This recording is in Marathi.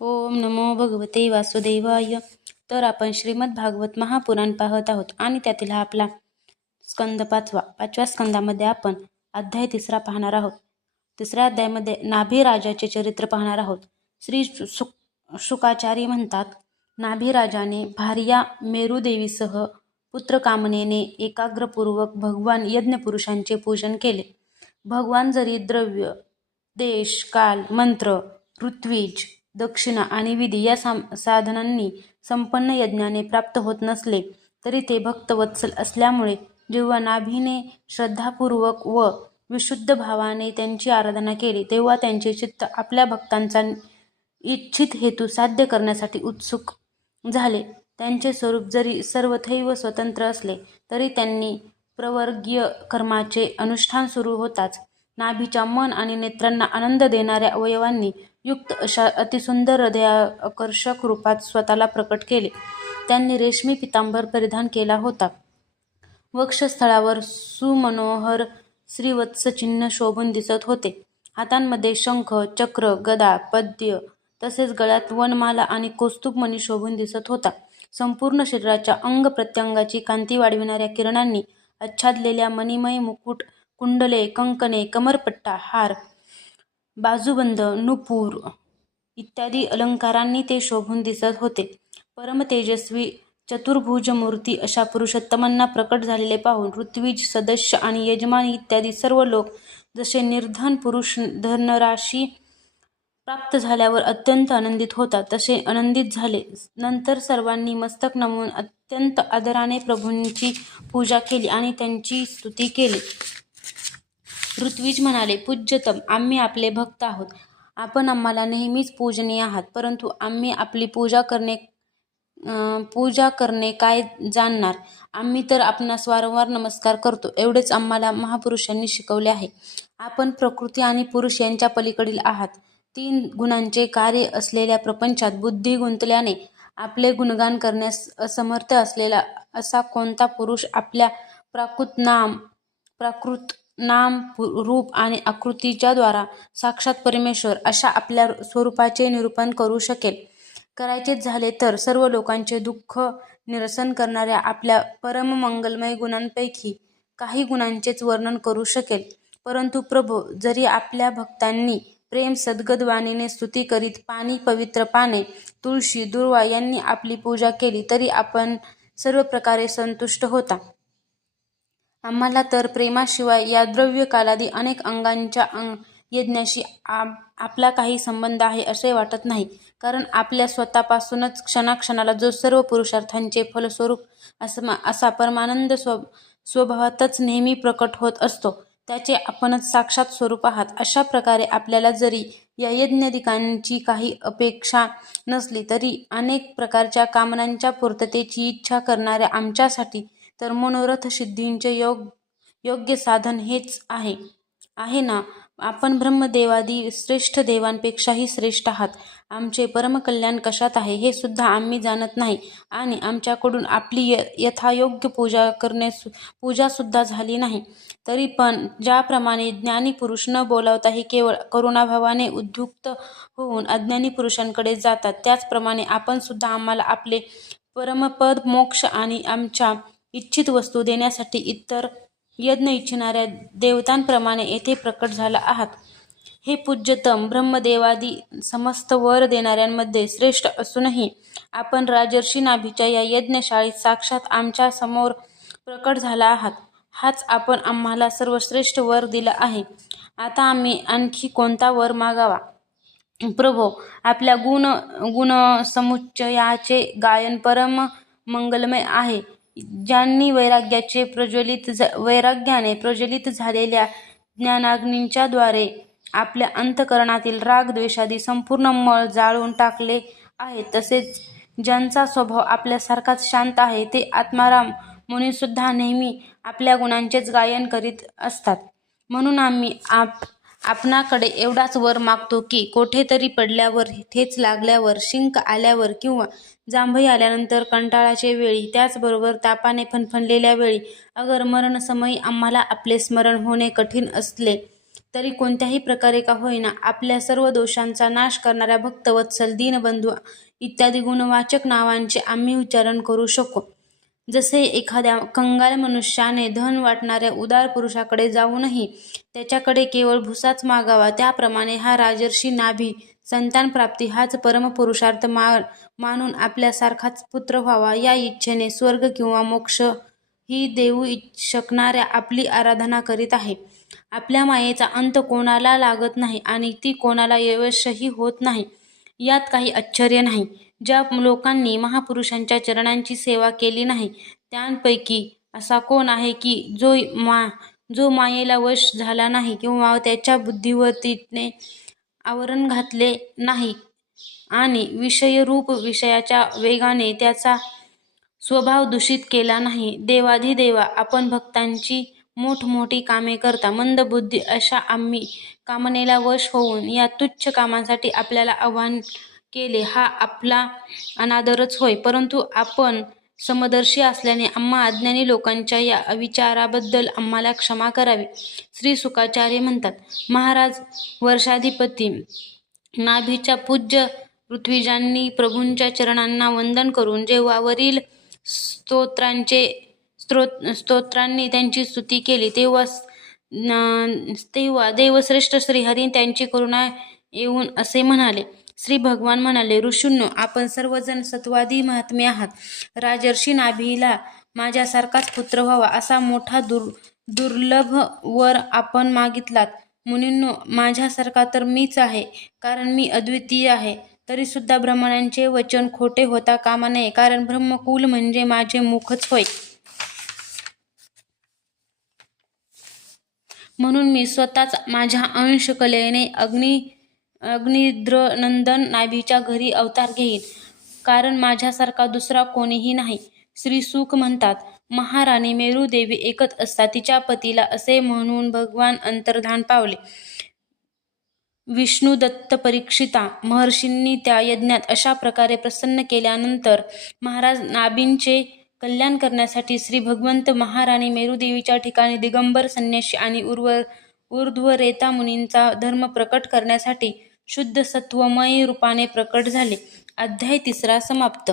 ओम नमो भगवते वासुदेवाय. तर आपण श्रीमद भागवत महापुराण पाहत आहोत आणि त्यातील हा आपला स्कंद पाचवा पाचव्या स्कंदामध्ये आपण अध्याय तिसरा पाहणार आहोत. तिसऱ्या अध्यायामध्ये नाभी राजाचे चरित्र पाहणार आहोत. श्री सुक शुकाचार्य म्हणतात नाभी राजाने भार्या मेरुदेवीसह पुत्रकामनेने एकाग्रपूर्वक भगवान यज्ञपुरुषांचे पूजन केले. भगवान जरी द्रव्य देश काल मंत्र ऋत्विज दक्षिणा आणि विधी या साधनांनी संपन्न यज्ञाने प्राप्त होत नसले तरी ते भक्तवत्सल असल्यामुळे जेव्हा नाभीने श्रद्धापूर्वक व विशुद्ध भावाने त्यांची आराधना केली तेव्हा त्यांचे चित्त आपल्या भक्तांचा इच्छित हेतू साध्य करण्यासाठी उत्सुक झाले. त्यांचे स्वरूप जरी सर्वथैव स्वतंत्र असले तरी त्यांनी प्रवर्गीय कर्माचे अनुष्ठान सुरू होताच. नाभीच्या मन आणि नेत्रांना आनंद देणाऱ्या अवयवांनी युक्त अशा अतिसुंदर हृदयाकर्षक रूपात स्वतःला प्रकट केले. त्यांनी रेशमी पितांबर परिधान केला होता. वक्षस्थळावर सुमनोहर श्रीवत्सचिन्ह शोभून दिसत होते. हातांमध्ये शंख चक्र गदा पद्य तसेच गळ्यात वनमाला आणि कौस्तुभमणी शोभून दिसत होता. संपूर्ण शरीराच्या अंग प्रत्यंगाची कांती वाढविणाऱ्या किरणांनी आच्छादलेल्या मणिमय मुकुट कुंडले कंकणे कमरपट्टा हार बाजूबंद नुपूर इत्यादी अलंकारांनी ते शोभून दिसत होते. परमतेजस्वी चतुर्भुज मूर्ती अशा पुरुषोत्तमांना प्रकट झालेले पाहून ऋत्विज सदस्य आणि यजमान इत्यादी सर्व लोक जसे निर्धन पुरुष धनराशी प्राप्त झाल्यावर अत्यंत आनंदित होतात तसे आनंदित झाले. नंतर सर्वांनी मस्तक नमून अत्यंत आदराने प्रभूंची पूजा केली आणि त्यांची स्तुती केली. ऋत्विज म्हणाले पूज्यतम आम्ही आपले भक्त आहोत. आपण आम्हाला नेहमीच पूजनीय आहात परंतु आम्ही आपली पूजा करणे पूजा करणे काय जाणणार? आम्ही तर आपणास वारंवार नमस्कार करतो. एवढेच आम्हाला महापुरुषांनी शिकवले आहे. आपण प्रकृती आणि पुरुष यांच्या पलीकडील आहात. तीन गुणांचे कार्य असलेल्या प्रपंचात बुद्धी गुंतल्याने आपले गुणगान करण्यास असमर्थ असलेला असा कोणता पुरुष आपल्या प्राकृत नाम प्राकृत नाम रूप आणि आकृतीच्या द्वारा साक्षात परमेश्वर अशा आपल्या स्वरूपाचे निरूपण करू शकेल. करायचेच झाले तर सर्व लोकांचे दुःख निरसन करणाऱ्या आपल्या परममंगलमय गुणांपैकी काही गुणांचेच वर्णन करू शकेल. परंतु प्रभू जरी आपल्या भक्तांनी प्रेम सद्गदवाणीने स्तुती करीत पाणी पवित्र पाने तुळशी दुर्वा यांनी आपली पूजा केली तरी आपण सर्व प्रकारे संतुष्ट होता. आम्हाला तर प्रेमाशिवाय या द्रव्य कालादी अनेक अंगांच्या अंग यज्ञाशी आपला काही संबंध आहे असे वाटत नाही. कारण आपल्या स्वतःपासूनच क्षणाक्षणाला जो सर्व पुरुषार्थांचे फलस्वरूप असमा असा परमानंद स्व स्वभावातच नेहमी प्रकट होत असतो त्याचे आपणच साक्षात स्वरूप आहात. अशा प्रकारे आपल्याला जरी या यज्ञाधिकांची काही अपेक्षा नसली तरी अनेक प्रकारच्या कामनांच्या पूर्ततेची इच्छा करणाऱ्या आमच्यासाठी तर मनोरथ सिद्धींचे योग योग्य साधन हेच आहे. आहे ना? आपण ब्रह्मदेवादी श्रेष्ठ देवांपेक्षाही श्रेष्ठ आहात. आमचे परमकल्याण कशात आहे हे सुद्धा आम्ही जाणत नाही. आणि आमच्याकडून आपली य यथायोग्य पूजा करणे पूजासुद्धा झाली नाही. तरी पण ज्याप्रमाणे ज्ञानी पुरुष न बोलावताही केवळ करुणाभावाने उद्युक्त होऊन अज्ञानी पुरुषांकडे जातात त्याचप्रमाणे आपण सुद्धा आम्हाला आपले परमपद मोक्ष आणि आमच्या इच्छित वस्तू देण्यासाठी इतर यज्ञ इच्छिणाऱ्या देवतांप्रमाणे येथे प्रकट झाला आहात. हे पूज्यतम ब्रह्मदेवादी समस्त वर देणाऱ्यांमध्ये श्रेष्ठ असूनही आपण राजर्षी नाभीच्या या यज्ञशाळेत साक्षात आमच्यासमोर प्रकट झाला आहात. हाच आपण आम्हाला सर्वश्रेष्ठ वर दिला आहे. आता आम्ही आणखी कोणता वर मागावा? प्रभो आपल्या गुण गुणसमुच्चयाचे गायन परम मंगलमय आहे. ज्यांनी वैराग्याचे प्रज्वलित वैराग्याने प्रज्वलित झालेल्या ज्ञानाग्नींच्या द्वारे आपल्या अंतकरणातील राग द्वेषादी संपूर्ण मळ जाळून टाकले आहे. तसेच ज्यांचा स्वभाव आपल्यासारखाच शांत आहे ते आत्माराम मुनीसुद्धा नेहमी आपल्या गुणांचेच गायन करीत असतात. म्हणून आम्ही आप आपणाकडे एवढाच वर मागतो की कोठेतरी पडल्यावर ठेच लागल्यावर शिंक आल्यावर किंवा जांभई आल्यानंतर कंटाळाचे वेळी त्याचबरोबर तापाने फणफणलेल्या वेळी अगर मरणसमयी आम्हाला आपले स्मरण होणे कठीण असले तरी कोणत्याही प्रकारे का होईना आपल्या सर्व दोषांचा नाश करणाऱ्या भक्तवत्सल दीनबंधू इत्यादी गुणवाचक नावांचे आम्ही उच्चारण करू शकू. जसे एखाद्या कंगाल मनुष्याने धन वाटणाऱ्या उदार पुरुषाकडे जाऊनही त्याच्याकडे केवळ भुसाच मागावा त्याप्रमाणे हा राजर्षी नाभी संतान प्राप्ती हाच परमपुरुषार्थ मा मानून आपल्यासारखाच पुत्र व्हावा. या इच्छेने स्वर्ग किंवा मोक्ष ही देऊ इच्छ- शकणाऱ्या आपली आराधना करीत आहे. आपल्या मायेचा अंत कोणाला लागत नाही आणि ती कोणाला यशही होत नाही यात काही आश्चर्य नाही. ज्या लोकांनी महापुरुषांच्या चरणांची सेवा केली नाही त्यांपैकी असा कोण आहे की जो मा जो मायेला वश झाला नाही किंवा त्याच्या बुद्धिवतीने आवरण घातले नाही आणि विषयरूप विषयाच्या वेगाने त्याचा स्वभाव दूषित केला नाही. देवाधिदेवा आपण भक्तांची मोठमोठी कामे करता. मंदबुद्धी अशा आम्ही कामनेला वश होऊन या तुच्छ कामांसाठी आपल्याला आव्हान केले हा आपला अनादरच होय. परंतु आपण समदर्शी असल्याने आम्हा अज्ञानी लोकांच्या या अविचाराबद्दल आम्हाला क्षमा करावी श्री सुकाचार्य म्हणतात. महाराज वर्षाधिपती नाभीच्या पूज्य पृथ्वीजांनी प्रभूंच्या चरणांना वंदन करून जेव्हा वरील स्तोत्रांचे स्तोत स्तोत्रांनी त्यांची स्तुती केली तेव्हा तेव्हा देवश्रेष्ठ श्रीहरी त्यांची करुणा येऊन असे म्हणाले श्री भगवान म्हणाले ऋषूंनो आपण सर्वजण सत्वादी महात्मे आहात. राजर्षी नाभीला माझ्यासारखाच पुत्र व्हावा असा मोठा दुर् दुर्लभ वर आपण मागितलात. मुनींनो माझ्यासारखा तर मीच आहे कारण मी अद्वितीय आहे. तरी सुद्धा ब्राह्मणांचे वचन खोटे होता कामा नये कारण ब्रह्मकुल म्हणजे माझे मुखच होय. म्हणून मी स्वतःच माझ्या अंशकलेने अग्नी अग्निद्रनंदन नाभीच्या घरी अवतार घेईन. कारण माझ्यासारखा दुसरा कोणीही नाही. श्री सुख म्हणतात महाराणी मेरुदेवी एकच असता तिच्या पतीला असे म्हणून भगवान अंतर्धान पावले. विष्णू दत्त परीक्षिता महर्षींनी त्या यज्ञात अशा प्रकारे प्रसन्न केल्यानंतर महाराज नाभींचे कल्याण करण्यासाठी श्री भगवंत महाराणी मेरुदेवीच्या ठिकाणी दिगंबर संन्याशी आणि उर्व ऊर्ध्वरेता मुनींचा धर्म प्रकट करण्यासाठी शुद्ध सत्वमय रूपाने प्रकट झाले. अध्याय तिसरा समाप्त.